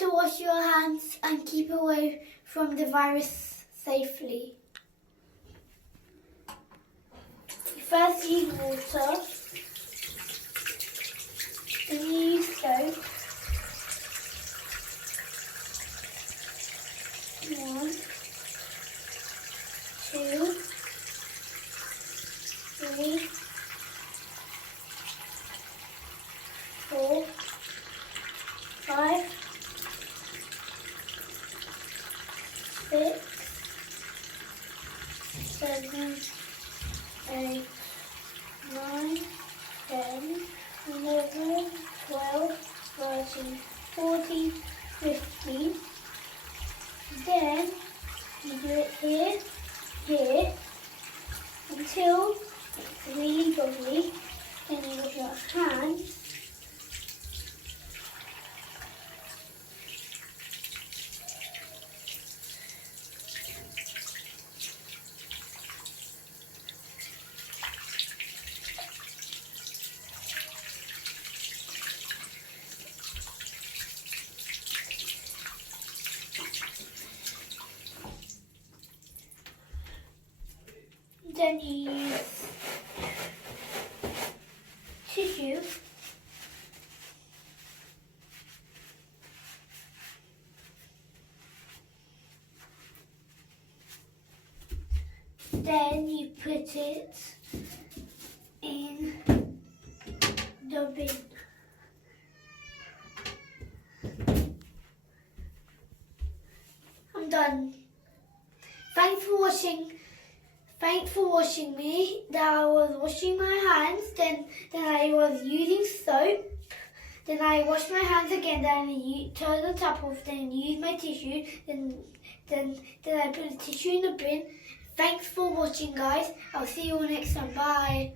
to wash your hands and keep away from the virus safely. You first use water, then you use soap. 1, 2, 3, 4, 5, 6, 7, 8, 9, 10, 11, 12, 13, 14, 15. Then you do it here, here, until it's really bubbly. Then you wash your hands. Then you use tissue. Then you put it in the bin. I'm done. Thanks for watching me. Then I was washing my hands, then I was using soap, then I washed my hands again, then I turned the tap off, then used my tissue, then I put the tissue in the bin. Thanks for watching, guys. I'll see you all next time. Bye.